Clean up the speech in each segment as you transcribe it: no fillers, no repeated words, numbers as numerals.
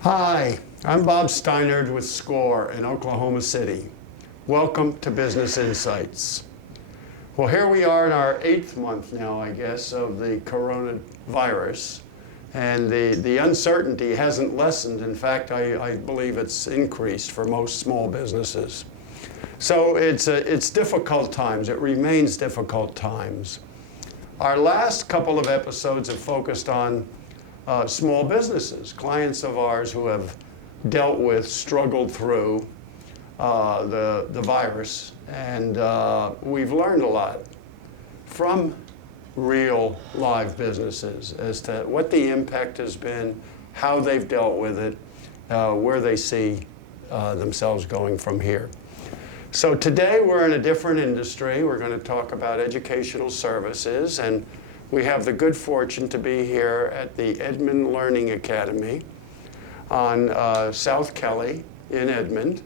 Hi, I'm Bob Steinard with SCORE in Oklahoma City. Welcome to Business Insights. Well, here we are in our 8th month now, I guess, of the coronavirus. And the uncertainty hasn't lessened. In fact, I believe it's increased for most small businesses. So it's difficult times. It remains difficult times. Our last couple of episodes have focused on small businesses, clients of ours who have dealt with, struggled through the virus. And we've learned a lot from real live businesses as to what the impact has been, how they've dealt with it, where they see themselves going from here. So today we're in a different industry. We're going to talk about educational services, and we have the good fortune to be here at the Edmond Learning Academy on South Kelly in Edmond.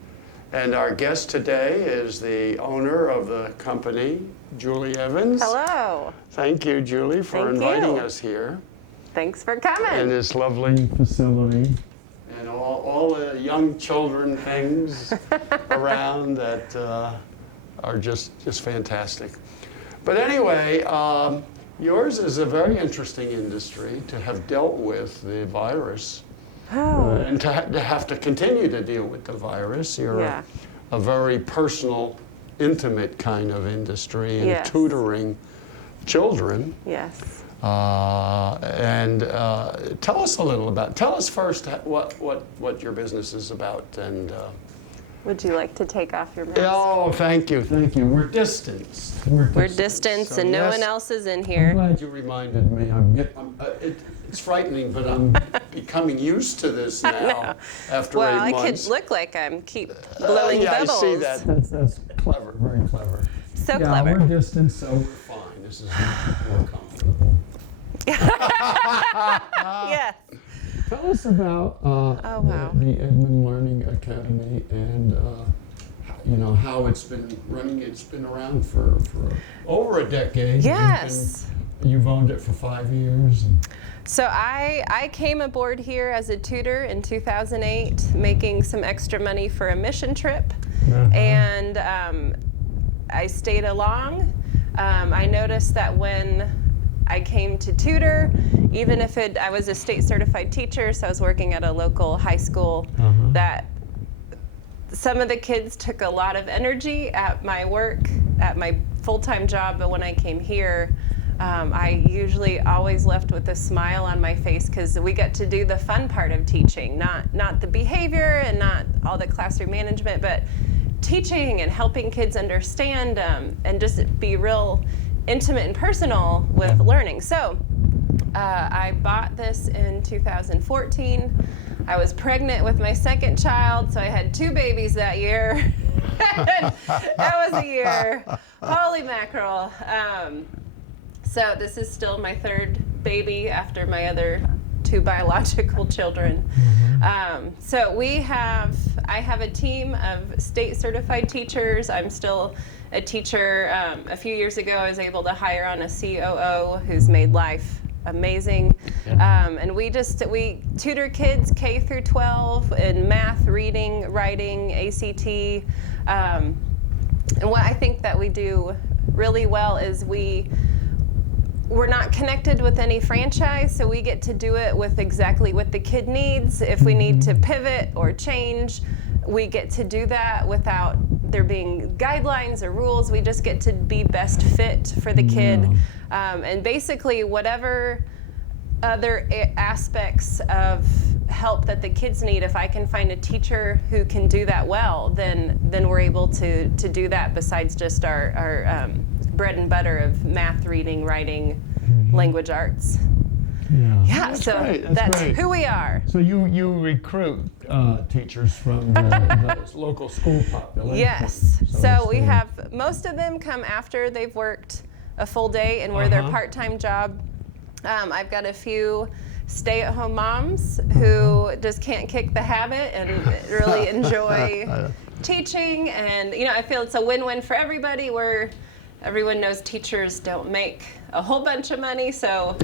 And our guest today is the owner of the company, Julie Evans. Hello. Thank you, Julie, for inviting us here. Thanks for coming. In this lovely facility. And all the young children things around that are just fantastic. But anyway, yours is a very interesting industry to have dealt with the virus. And to have to continue to deal with the virus. You're a very personal, intimate kind of industry in tutoring children. Yes. And tell us a little about, tell us first what your business is about. And would you like to take off your mask? Oh, thank you. We're distanced. We're distanced, so and no one else is in here. I'm glad you reminded me. It's frightening, but I'm becoming used to this now after 8 months. Well, I could look like I'm keep blowing bubbles. I see that. That's clever, very clever. So clever. We're distanced, so we're fine. This is more comfortable. Yes. Tell us about the Edmond Learning Academy and how it's been running. It's been around for over a decade. Yes. You've owned it for 5 years. So I came aboard here as a tutor in 2008, making some extra money for a mission trip, and I stayed along. I noticed that when I came to tutor, even if I was a state certified teacher, so I was working at a local high school, that some of the kids took a lot of energy at my work, at my full-time job, but when I came here, I usually always left with a smile on my face because we get to do the fun part of teaching, not the behavior and not all the classroom management, but teaching and helping kids understand and just be real intimate and personal with learning. So I bought this in 2014. I was pregnant with my second child, so I had 2 babies that year. That was a year. Holy mackerel. So this is still my 3rd baby after my other 2 biological children. So I have a team of state certified teachers. I'm still a teacher. A few years ago, I was able to hire on a COO who's made life amazing. And we tutor kids K through 12 in math, reading, writing, ACT. And what I think that we do really well is we're not connected with any franchise, so we get to do it with exactly what the kid needs. If we need to pivot or change, we get to do that without there being guidelines or rules. We just get to be best fit for the kid. And basically, whatever other aspects of help that the kids need, if I can find a teacher who can do that well, then we're able to do that besides just our bread and butter of math, reading, writing, language arts. That's great. Who we are. So you recruit teachers from the local school population. Yes. So we have, most of them come after they've worked a full day and we're their part-time job. I've got a few stay-at-home moms who just can't kick the habit and really enjoy teaching, and I feel it's a win-win for everybody, where everyone knows teachers don't make a whole bunch of money, so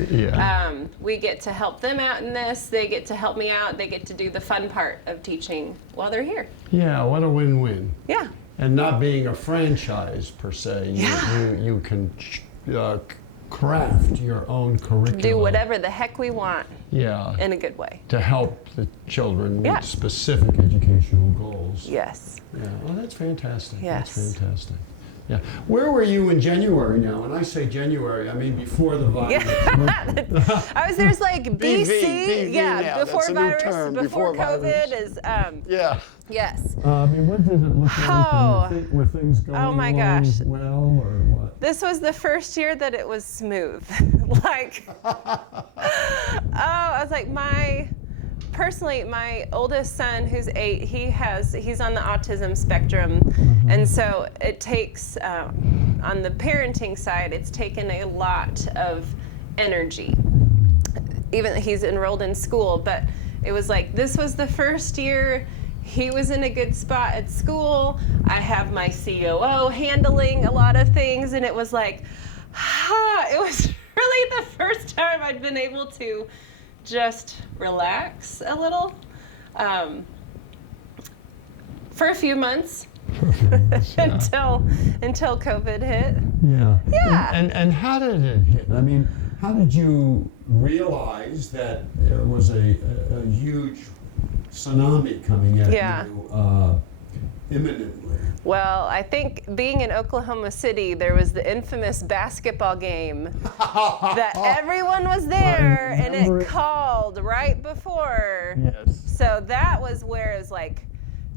we get to help them out in this. They get to help me out. They get to do the fun part of teaching while they're here. Yeah, what a win-win. Yeah. And not being a franchise per se, you can craft your own curriculum. Do whatever the heck we want. Yeah. In a good way. To help the children meet specific educational goals. Yes. Yeah. Well, that's fantastic. Yes. That's fantastic. Yeah. Where were you in January now? When I say January, I mean before the virus. There's like BC. BV yeah, now. before That's a new virus, term, before COVID virus. is. Yeah. Yes. I mean, what did it look like? Were things going along well, or what? This was the first year that it was smooth. I was like, personally, my oldest son, who's 8, he's on the autism spectrum, and so it takes, on the parenting side, it's taken a lot of energy. Even he's enrolled in school, but it was like, this was the first year he was in a good spot at school. I have my COO handling a lot of things, and it was like, it was really the first time I'd been able to just relax a little for a few months until COVID hit. Yeah. Yeah. And how did it hit? I mean, how did you realize that there was a huge tsunami coming at you imminently? Well, I think being in Oklahoma City, there was the infamous basketball game that everyone was there, and it called right before. Yes. So that was where it was like,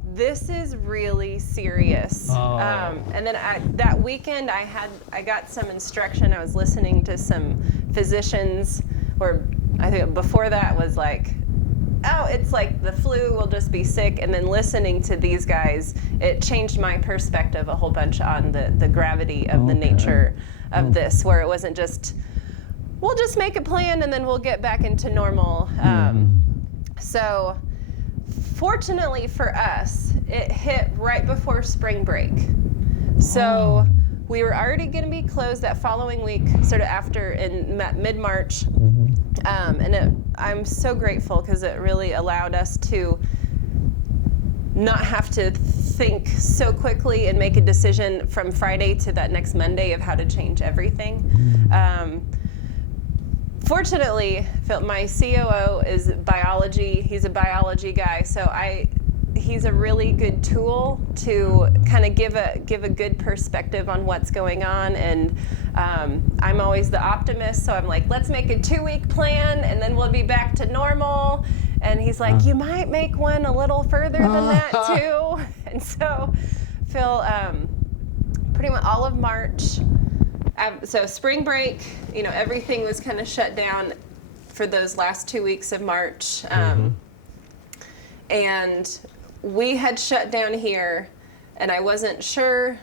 this is really serious. And then that weekend, I got some instruction. I was listening to some physicians, or I think before that was like, oh, it's like the flu, we'll just be sick. And then listening to these guys, it changed my perspective a whole bunch on the gravity of the nature of this, where it wasn't just, we'll just make a plan and then we'll get back into normal. So fortunately for us, it hit right before spring break. So we were already going to be closed that following week, sort of after in mid-March. I'm so grateful because it really allowed us to not have to think so quickly and make a decision from Friday to that next Monday of how to change everything. Fortunately, my COO is biology. He's a biology guy, so he's a really good tool to kind of give a good perspective on what's going on. And I'm always the optimist, so I'm like, let's make a 2-week plan and then we'll be back to normal. And he's like, you might make one a little further than that too. And so Phil, pretty much all of March, so spring break, everything was kind of shut down for those last 2 weeks of March. And we had shut down here, and I wasn't sure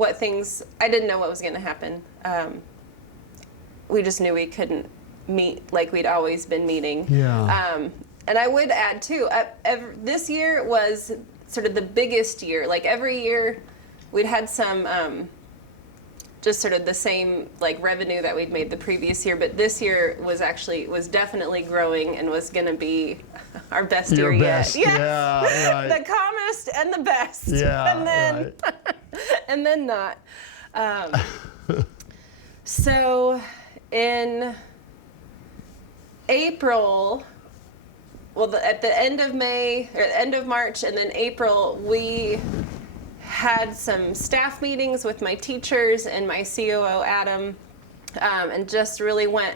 I didn't know what was going to happen. We just knew we couldn't meet like we'd always been meeting. Yeah. And I would add too, this year was sort of the biggest year. Like every year we'd had some, just sort of the same like revenue that we'd made the previous year, but this year was definitely growing and was going to be our best year yet. Yeah, right. The calmest and the best. Yeah, and then and then not. So in April, at the end of May or end of March and then April, we had some staff meetings with my teachers and my COO, Adam, and just really went,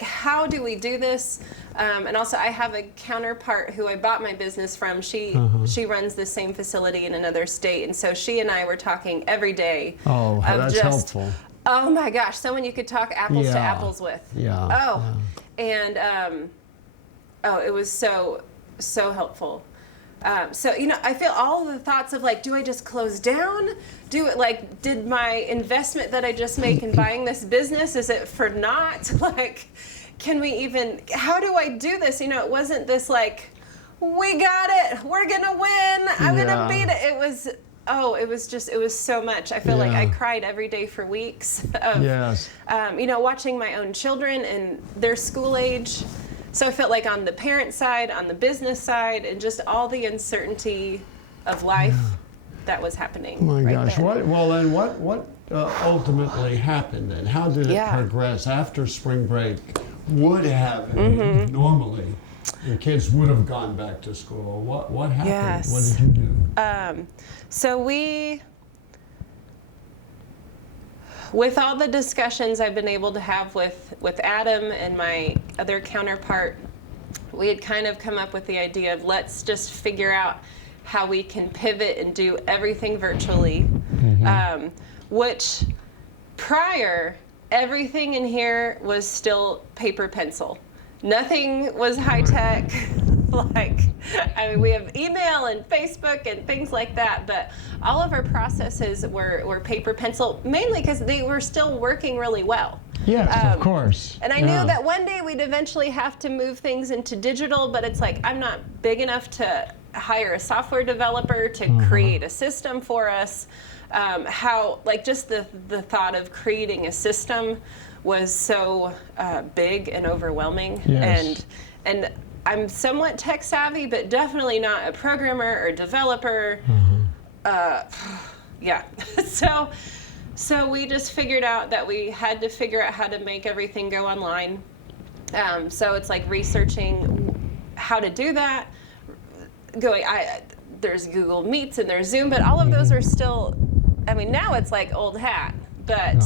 how do we do this? And also I have a counterpart who I bought my business from. She runs the same facility in another state. And so she and I were talking every day. Oh, that's helpful. Oh my gosh, someone you could talk apples to apples with. Yeah. Oh, yeah. And it was so helpful. So, I feel all of the thoughts of do I just close down? Did my investment that I just make in buying this business, is it for naught? How do I do this? It wasn't this we got it. We're going to win. I'm going to beat it. It was so much. I feel like I cried every day for weeks of, watching my own children and their school age. So I felt like on the parent side, on the business side, and just all the uncertainty of life that was happening. Oh my gosh. Then. What ultimately happened then? How did it progress after spring break would have normally? The kids would have gone back to school. What happened? Yes. What did you do? So with all the discussions I've been able to have with Adam and my other counterpart, we had kind of come up with the idea of let's just figure out how we can pivot and do everything virtually, which prior, everything in here was still paper pencil. Nothing was high tech. We have email and Facebook and things like that, but all of our processes were paper pencil, mainly because they were still working really well. Yes, of course. And I knew that one day we'd eventually have to move things into digital, but it's like I'm not big enough to hire a software developer to create a system for us. Just the thought of creating a system was so big and overwhelming. Yes. And I'm somewhat tech savvy, but definitely not a programmer or developer. So we just figured out that we had to figure out how to make everything go online. So it's like researching how to do that. There's Google Meets and there's Zoom, but all of those are still, now it's like old hat, but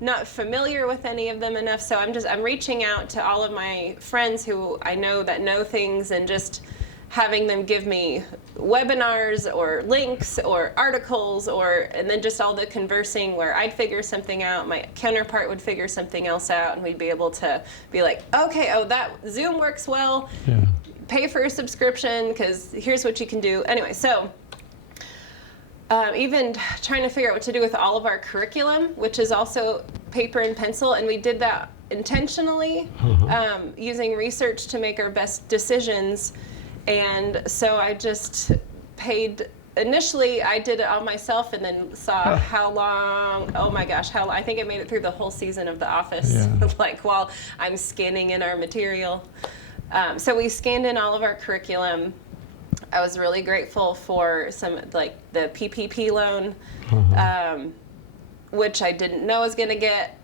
not familiar with any of them enough. So I'm reaching out to all of my friends who I know that know things and just having them give me webinars or links or articles and then just all the conversing where I'd figure something out, my counterpart would figure something else out, and we'd be able to be like, okay, that Zoom works well, pay for a subscription because here's what you can do. Anyway, so even trying to figure out what to do with all of our curriculum, which is also paper and pencil, and we did that intentionally, using research to make our best decisions. And so I just paid, initially I did it all myself and then saw how long, I think I made it through the whole season of The Office, while I'm scanning in our material. So we scanned in all of our curriculum. I was really grateful for the PPP loan, which I didn't know I was going to get.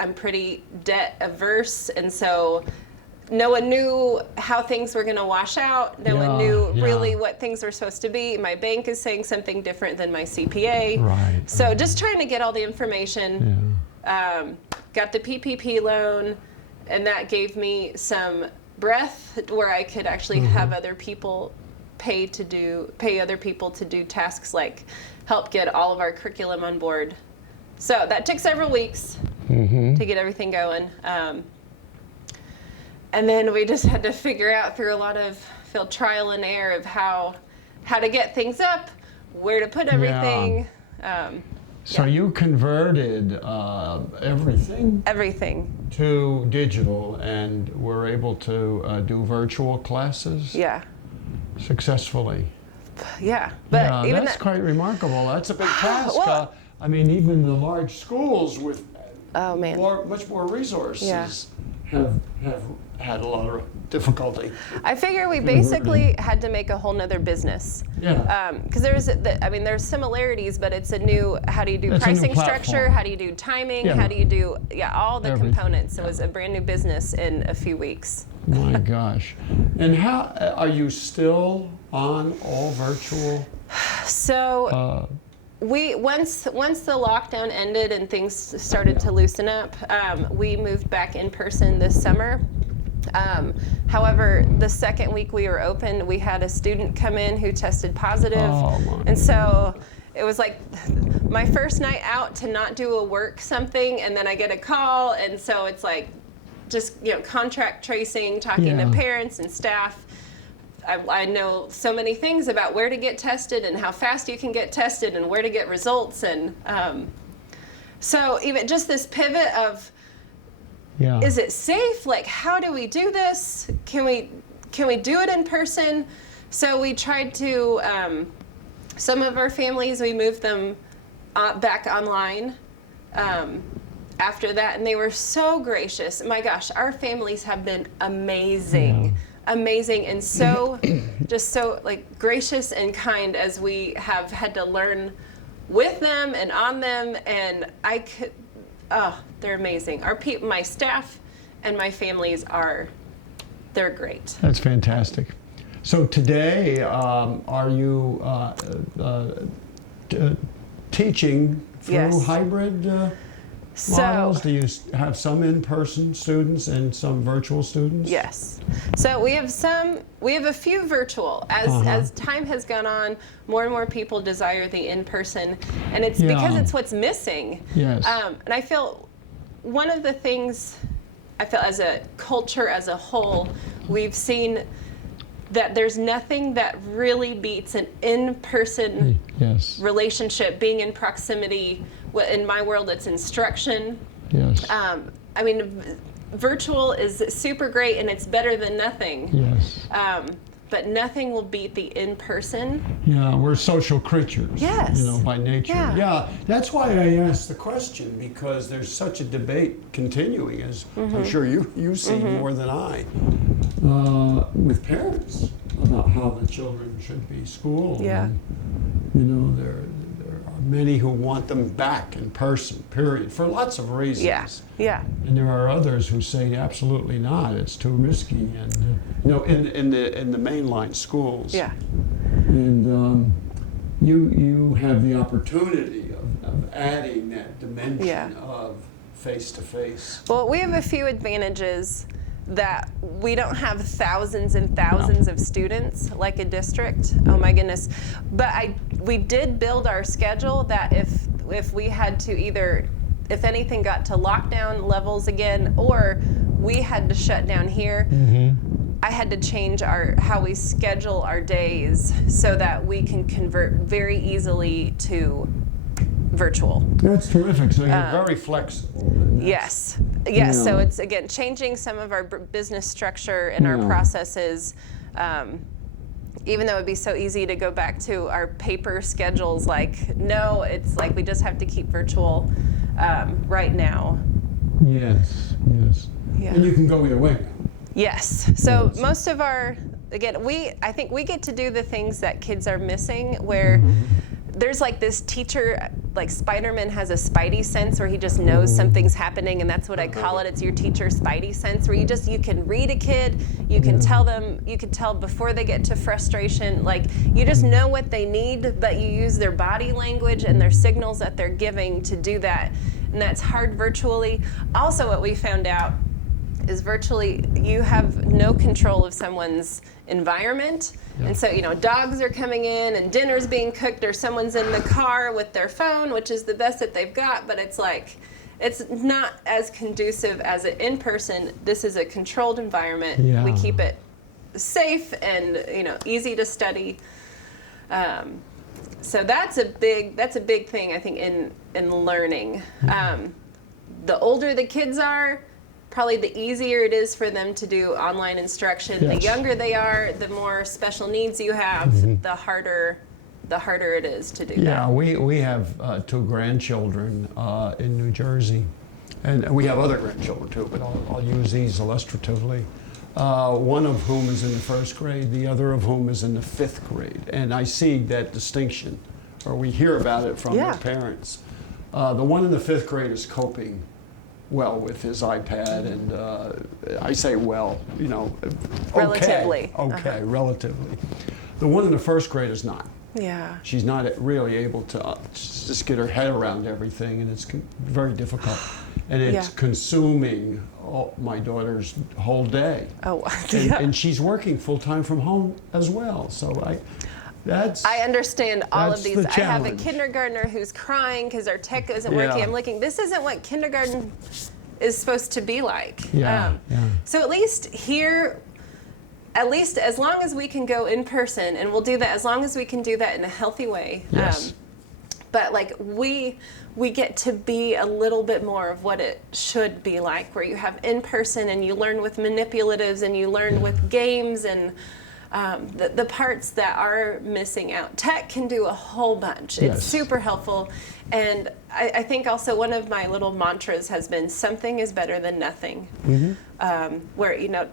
I'm pretty debt averse, and so no one knew how things were going to wash out. No one knew really what things were supposed to be. My bank is saying something different than my CPA. Right. So just trying to get all the information. Got the PPP loan, and that gave me some breath where I could actually have other people pay other people to do tasks like help get all of our curriculum on board. So that took several weeks to get everything going. And then we just had to figure out through a lot of trial and error of how to get things up, where to put everything. So you converted everything? Everything. To digital, and were able to do virtual classes? Yeah. Successfully. Yeah, but even that's quite remarkable. That's a big task. Well, even the large schools with much more resources have had a lot of difficulty. I figure we basically had to make a whole nother business. Because there's similarities, but it's a new, how do you do pricing structure? How do you do timing? How do you do, all the components. It was a brand new business in a few weeks. My gosh. And how, are you still on all virtual? So, once the lockdown ended and things started to loosen up, we moved back in person this summer. However, the second week we were open, we had a student come in who tested positive. And so it was like my first night out to not do a work something, and then I get a call, and so it's like just contract tracing, talking to parents and staff. I know so many things about where to get tested and how fast you can get tested and where to get results, and so even just this pivot of is it safe? Like, how do we do this? Can can we do it in person? So we tried to, some of our families, we moved them back online after that, and they were so gracious. My gosh, our families have been amazing. Amazing, and so just so like gracious and kind as we have had to learn with them and on them, and they're amazing. My staff and my families they're great. That's fantastic. So today, are you teaching through hybrid models? Do you have some in-person students and some virtual students? Yes. So we have a few virtual. As time has gone on, more and more people desire the in-person, and it's because it's what's missing. Yes. And I feel one of the things, as a culture as a whole, we've seen that there's nothing that really beats an in-person relationship, being in proximity. In my world, it's instruction. Yes. I mean, virtual is super great, and it's better than nothing. Yes. But nothing will beat the in-person. Yeah, we're social creatures. Yes. You know, by nature. Yeah. That's why I asked the question, because there's such a debate continuing, as I'm sure you see more than I, with parents about how the children should be schooled. Yeah. And, you know, there are many who want them back in person, period, for lots of reasons. Yeah. Yeah. And there are others who say absolutely not. It's too risky, and you know, in the mainline schools. Yeah. And you have the opportunity of adding that dimension of face-to-face. Well, we have a few advantages that we don't have thousands and thousands of students like a district. Oh my goodness. But we did build our schedule that if we had to if anything got to lockdown levels again, or we had to shut down here, I had to change how we schedule our days so that we can convert very easily to virtual. That's terrific. So you're very flexible. Yes. Yes. So it's, again, changing some of our business structure and our processes. Even though it'd be so easy to go back to our paper schedules, no, it's like we just have to keep virtual right now. Yes. Yeah. And you can go either way now. Yes. So most of I think we get to do the things that kids are missing, where there's like this teacher, like Spider-Man has a spidey sense where he just knows something's happening, and that's what I call it. It's your teacher spidey sense, where you can read a kid, you can tell them, you can tell before they get to frustration, like you just know what they need, but you use their body language and their signals that they're giving to do that. And that's hard virtually. Also, what we found out is virtually you have no control of someone's environment. And so, dogs are coming in and dinner's being cooked, or someone's in the car with their phone, which is the best that they've got, but it's not as conducive as an in-person. This is a controlled environment. Yeah. We keep it safe and, easy to study. So that's a big thing, I think, in learning. The older the kids are, probably the easier it is for them to do online instruction. Yes. The younger they are, the more special needs you have, the harder it is to do that. Yeah, we have 2 grandchildren in New Jersey, and we have other grandchildren too, but I'll use these illustratively. One of whom is in the 1st grade, the other of whom is in the 5th grade, and I see that distinction, or we hear about it from their parents. The one in the 5th grade is coping well with his iPad, and I say well, relatively. Okay, relatively. The one in the 1st grade is not. Yeah. She's not really able to just get her head around everything, and it's very difficult. And it's consuming my daughter's whole day. Oh, and she's working full-time from home as well. So I understand all of these. The I have a challenge. kindergartner who's crying because our tech isn't working. I'm looking, this isn't what kindergarten is supposed to be like. So at least here, as long as we can go in person, and we'll do that as long as we can do that in a healthy way. Yes. but like we get to be a little bit more of what it should be like, where you have in person and you learn with manipulatives and you learn with games and the parts that are missing out. Tech can do a whole bunch. It's Yes. super helpful. And I think also one of my little mantras has been something is better than nothing. Where, you know,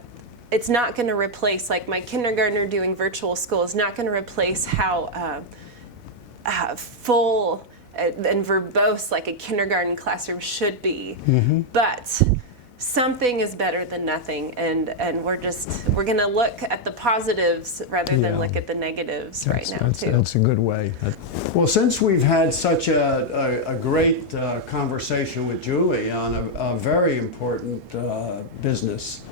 it's not going to replace, like my kindergartner doing virtual school is not going to replace how full and verbose like a kindergarten classroom should be. But something is better than nothing, and we're going to look at the positives rather than look at the negatives right now too. That's a good way. Well, since we've had such a great conversation with Julie on a very important business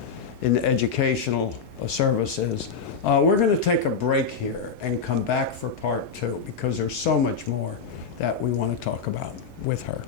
in educational services, we're going to take a break here and come back for part 2 because there's so much more that we want to talk about with her.